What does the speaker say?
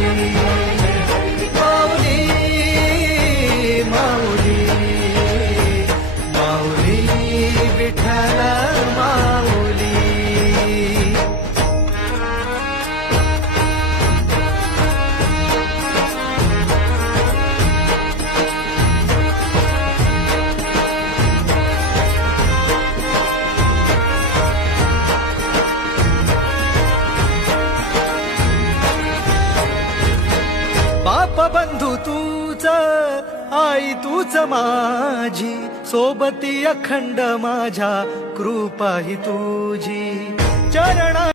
माऊली बाप तूच आई तूच माझी. सोबती अखंड माझ्या कृपा ही तुझी. चरणा